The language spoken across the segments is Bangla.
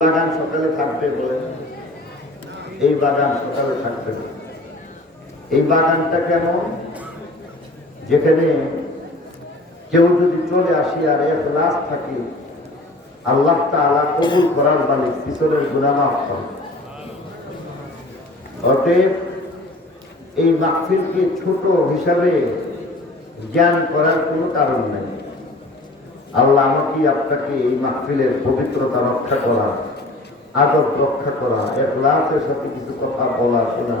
বাগান সকালে থাকবে বলে এই বাগান সকালে থাকবে না। এই বাগানটা কেমন, যেখানে কেউ যদি চলে আসি আর ইখলাস থাকে, আল্লাহ তাআলা কবুল করার মালিক, পিছনের গুনাহ মাফ করেন। অতএব এই মাহফিলকে ছোট হিসাবে জ্ঞান করার কোনো কারণ নেই। আল্লাহ আমাকে আপনাকে এই মাহফিলের পবিত্রতা রক্ষা করা, আদব রক্ষা করা, ইখলাসের সাথে কিছু কথা বলা শোনা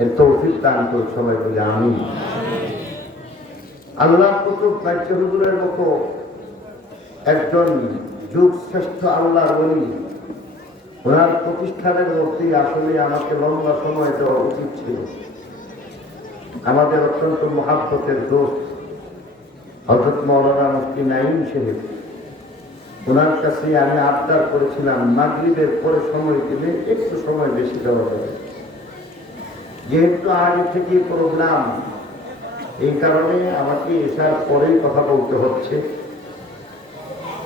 এর তৌফিক দান করুন। সবাই বলে আমিন। আল্লাহ কুতুব বাচ্চা হুজুরের মতো একজন যুগ শ্রেষ্ঠ আল্লাহর ওলি, ওনার প্রতিষ্ঠানের মধ্যেই আসলে আমাকে লম্বা সময় দেওয়া উচিত ছিল। আমাদের অত্যন্ত মহাব্বতের দোস্ত হযরত মাওলানা মুফতি নাঈম সাহেব, ওনার কাছে আমি আবদার করেছিলাম মাগরিবের পরে সময় দিলে একটু সময় বেশি দেওয়া হবে। যেহেতু আগে থেকে প্রোগ্রাম, এই কারণে আমাকে এসার পরেই কথা বলতে হচ্ছে,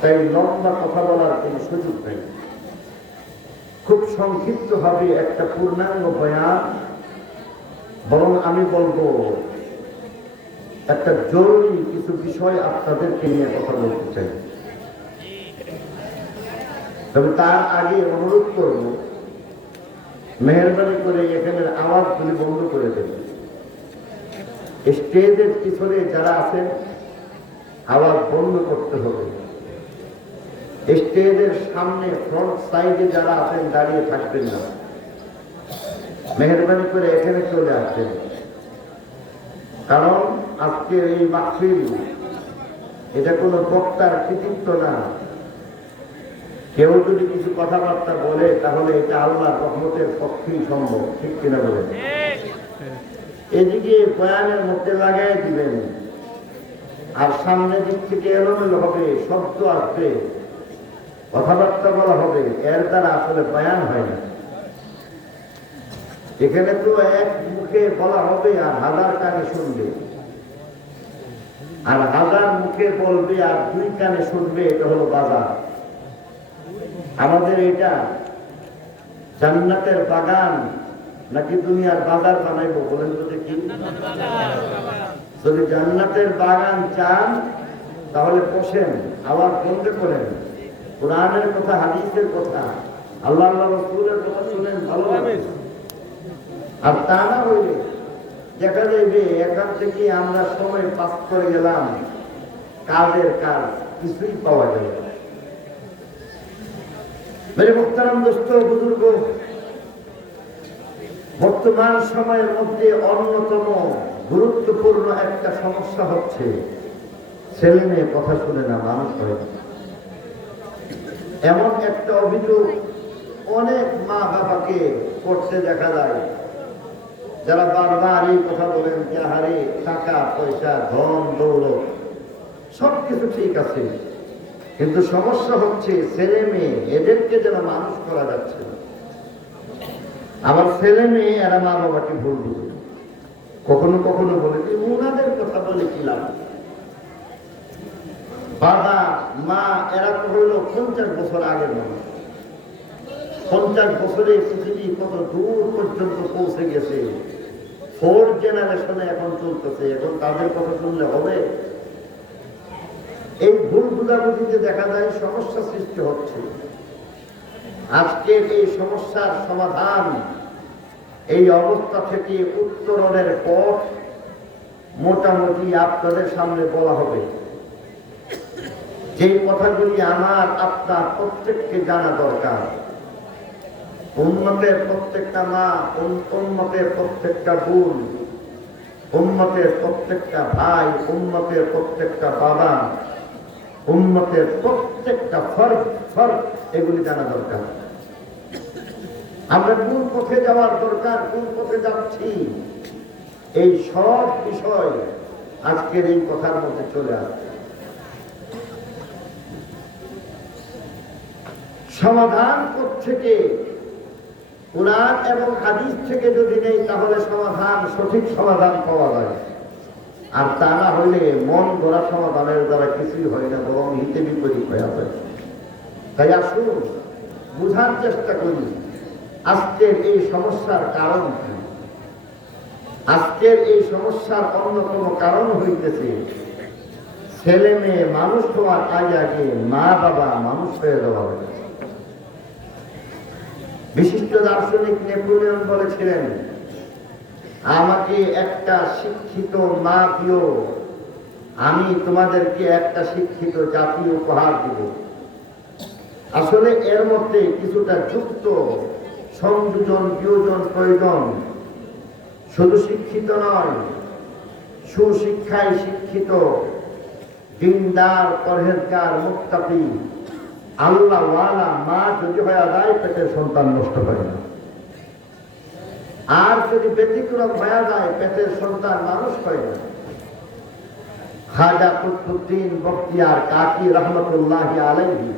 তাই লম্বা কথা বলার কোনো সুযোগ নেই। খুব সংক্ষিপ্তভাবে একটা পূর্ণাঙ্গ বয়ান, বরং আমি বলবো একটা জরুরি কিছু বিষয় আপনাদেরকে নিয়ে কথা বলতে চাই। তবে তার আগে অনুরোধ করব, মেহরবানি করে এখানের আওয়াজগুলি বন্ধ করে দেবেন। স্টেজের পিছনে যারা আছেন আওয়াজ বন্ধ করতে হবে। স্টেজের সামনে ফ্রন্ট সাইডে যারা আছেন দাঁড়িয়ে থাকবেন না, মেহরবানি করে এখানে চলে আসবেন। কারণ আজকের এই মাহফিল এটা কোনো বক্তার কৃতিত্ব না। কেউ যদি কিছু কথাবার্তা বলে তাহলে এটা আল্লাহর রহমতের পক্ষেই সম্ভব, ঠিক কিনা বলেন? এদিকে বয়ানের মধ্যে লাগাই দিবেন, আর সামনে দিক থেকে এলোমেলো হবে, শব্দ আসবে, কথাবার্তা বলা হবে, এর দ্বারা আসলে বয়ান হয় না। এখানে তো এক মুখে বলা হবে আর হাজার কানে শুনবে, আর হাজার মুখে বলবে আর দুই কানে শুনবে, এটা হলো বাজার। আমাদের এটা জান্নাতের বাগান নাকি দুনিয়ার বাজার বানাইবো বলেন তো দেখি? যদি জান্নাতের বাগান চান তাহলে বসেন, আওয়াজ বন্ধ করেন, কোরআনের কথা, হাদিসের কথা, আল্লাহ রাসূলের কথা শুনেন, ভালো লাগে। আর তা না হইলে দেখা যাবে এখান থেকে আমরা সময় পাস করে গেলাম, কাজের কাজ কিছুই পাওয়া যায় না। মেরে মুহতারাম দোস্ত বুজুর্গ, বর্তমান সময়ের মধ্যে অন্যতম গুরুত্বপূর্ণ একটা সমস্যা হচ্ছে ছেলে মেয়ে কথা শুনে না, মানুষ হয়। এমন একটা অভিযোগ অনেক মা বাবাকে করতে দেখা যায়, যারা বারবার এই কথা বলেন যে আরে টাকা পয়সা ধন দৌলত সবকিছু ঠিক আছে, কিন্তু সমস্যা হচ্ছে ছেলে মেয়ে এদেরকে যেন মানুষ করা যাচ্ছে না। আবার ছেলে মেয়ে এরা মা বাবাকে ভুল বুঝে, কখনো কখনো বলে যে ওনাদের কথা বলে কি লাভ। বাবা মা এরা তো হইল 50 বছর আগের মানুষ। 50 বছরে পৃথিবী কত দূর পর্যন্ত পৌঁছে গেছে, 4th জেনারেশনে এখন চলতেছে, এখন তাদের কথা শুনলে হবে? এই ভুল বুঝাবুঝিতে দেখা যায় সমস্যা সৃষ্টি হচ্ছে। আজকের এই সমস্যার সমাধান, এই অবস্থা থেকে উত্তরণের পথ মোটামুটি আপনাদের সামনে বলা হবে। যেই কথাগুলি আমার আপনার প্রত্যেককে জানা দরকার। উম্মতের প্রত্যেকটা মা, উম্মতের প্রত্যেকটা বোন, উম্মতের প্রত্যেকটা ভাই, উম্মতের প্রত্যেকটা বাবা, উম্মতের প্রত্যেকটা ফরজ এগুলি জানা দরকার। আমরা কোন পথে যাওয়ার দরকার, কোন পথে যাচ্ছি, এই সব বিষয় আজকের এই কথার মধ্যে চলে আসবে। সমাধান থেকে কুরআন এবং হাদিস থেকে যদি নেই তাহলে সমাধান, সঠিক সমাধান পাওয়া যায়। আর তা না হইলে মন গড়া সমাধানের দ্বারা কিছুই হয় না, বরং হিতে বিপরীত হয়ে যায়। তাই আসুন বোঝার চেষ্টা করি আজকের এই সমস্যার কারণ কি। আজকের এই সমস্যার অন্যতম কারণ হইতেছে ছেলে মেয়ে মানুষ হওয়ার আগে আগে মা বাবা মানুষ হয়ে দেওয়া হয়েছে। বিশিষ্ট দার্শনিক নেপোলিয়ন বলেছিলেন, আমাকে একটা শিক্ষিত মা দিও, আমি তোমাদেরকে একটা শিক্ষিত জাতি উপহার দিব। আসলে এর মধ্যে কিছুটা যুক্ত সংযোজন বিয়োজন প্রয়োজন। শুধু শিক্ষিত নয়, সুশিক্ষায় শিক্ষিত, দিনদার, পরহেজগার, মুত্তাকি, আল্লাহওয়ালা মা যদি হয়ে যায় পেটের সন্তান নষ্ট করে না। আর যদি ব্যতিক্রম হয়ে যায় পেটের সন্তান মানুষ হয় না। খাজা কুতুবউদ্দিন বখতিয়ার কাকি রহমতুল্লাহি আলাইহি,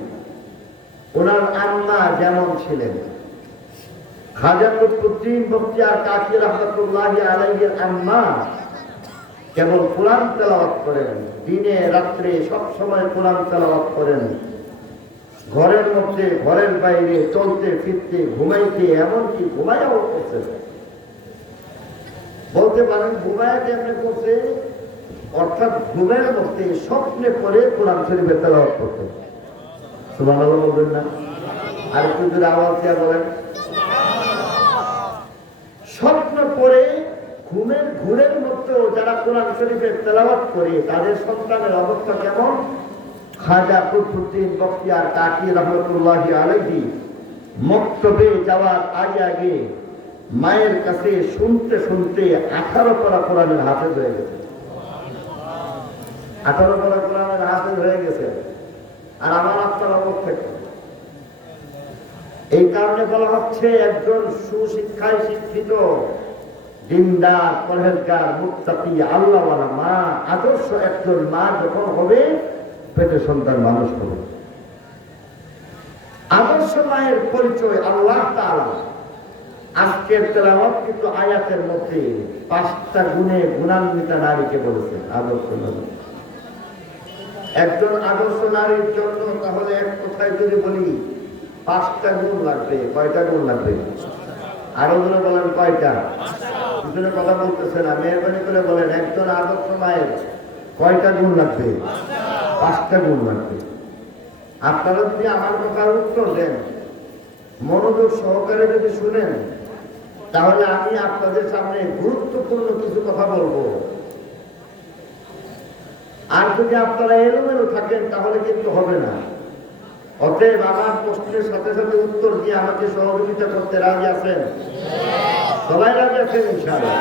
ওনার আম্মা যেমন ছিলেন, খাজা কুতুবউদ্দিন বখতিয়ার কাকি রহমতুল্লাহি আলাইহির আম্মা কেবল কোরআন তেলাওয়াত করেন, দিনে রাত্রে সব সময় কোরআন তেলাওয়াত করেন, ঘরের মধ্যে ঘরের বাইরে চলতে ফিরতে ঘুমাইতে, এমনকি ঘুমাইয়াও করছে। বলতে পারেন ঘুমায় কেমনে করছে, অর্থাৎ ঘুমের মধ্যে স্বপ্নে পড়ে কোরআন শরীফের তেলাওয়াত করতে। সুবহানাল্লাহ বলবেন না? আর একটু জোরে আওয়াজ দিয়ে বলেন। স্বপ্ন পড়ে ঘুমের ঘুরের মধ্যেও যারা কোরআন শরীফের তেলাওয়াত করে তাদের সন্তানের অবস্থা কেমন? খাজা কুতুবউদ্দিন বখতিয়ার কাকি রহমতুল্লাহি আলাইহি মক্তবে যাওয়ার আগে আগে মায়ের কাছে শুনতে শুনতে 18 পারা কোরআনের হাফেজ হয়ে গেছে। 18 পারা কোরআনের হাফেজ হয়ে গেছে। আর আমার আপনার অবস্থা এই কারণে বলা হচ্ছে একজন সুশিক্ষায় শিক্ষিত, দিনদার, পরহেজগার, মুত্তাকি, আল্লাহওয়ালা মা, আদর্শ একজন মা যখন হবে পেটে সন্তান মানুষ হবে। আদর্শ মায়ের পরিচয় আল্লাহ তাআলা আজকের তেলাওয়াত কিন্তু আয়াতের মধ্যে 5টা গুণে গুণান্বিতা নারীকে বলেছেন আদর্শ নারী। একজন আদর্শ নারীর জন্য তাহলে এক কথায় যদি বলি 5টা গুণ লাগবে। কয়টা গুণ লাগবে? আরো গুলো বলেন কয়টা? পিছনে কথা বলতেছে না, মেহরবানি করে বলেন একজন আদর্শ মায়ের কয়টা গুণ লাগবে? 5টা গুণ লাগবে। আপনারা যদি আমার কথার উত্তর দেন, মনোযোগ সহকারে যদি শুনেন, তাহলে আমি আপনাদের সামনে গুরুত্বপূর্ণ কিছু কথা বলবো। আর যদি আপনারা এলোমেলো থাকেন তাহলে কিন্তু হবে না। অতএব আমার প্রশ্নের সাথে সাথে উত্তর দিয়ে আমাকে সহযোগিতা করতে রাজি আছেন? সবাই রাজি আছেন ইনশাআল্লাহ?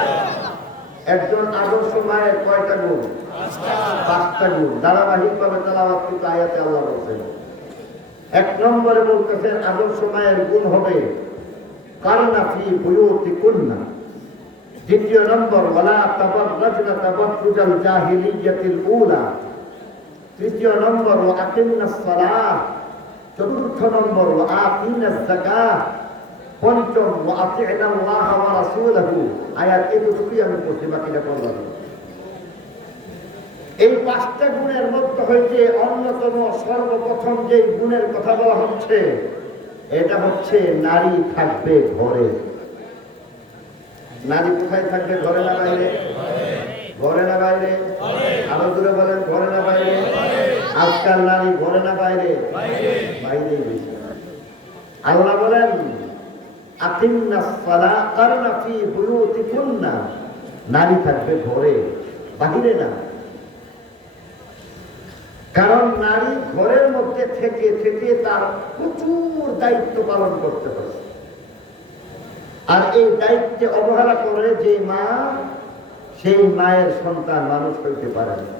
একজন আদর্শ মায়ের কয়টা গুণ? 5টা গুণ। ধারাবাহিক ভাবে তেলাওয়াত কিন্তু আয়াতে আল্লাহ বলছেন। 1 নম্বরে বলতেছেন আদর্শ মায়ের গুণ হবে কারনা ফি বুয়ুতিকুন্না। 2 নম্বর ওয়ালা তাবাররাজনা তাবাররুজাল জাহিলিয়াতিল উলা। 3 নম্বর ওয়া আকিমনাস সালাহ। 4 নম্বর ওয়া আতিনাজ যাকাহ। 5 ওয়া আতি'নাল্লাহ ওয়া রাসূলাহু। আয়াত এতটুকুই আমি পড়ছি, বাকিটা পড়লাম। এই 5টা গুণের মধ্যে হইতে অন্যতম সর্বপ্রথম যে গুণের কথা বলা হচ্ছে এটা হচ্ছে নারী থাকবে ঘরে। নারী কোথায় থাকবে? ঘরে না বাইরে? ঘরে না বাইরে? আরো দূরে বলেন, ঘরে না বাইরে? আজকাল নারী ঘরে না বাইরে? বাইরেই বেশি। আল্লাহ বলেন আকিমনাস সালাহ কারনা ফি বুয়ুতিকুন্না। নারী থাকবে ঘরে, বাহিরে না। কারণ নারী ঘরের মধ্যে থেকে থেকে তার প্রচুর দায়িত্ব পালন করতে হবে। আর এই দায়িত্বে অবহেলা করে যে মা, সেই মায়ের সন্তান মানুষ হইতে পারে না।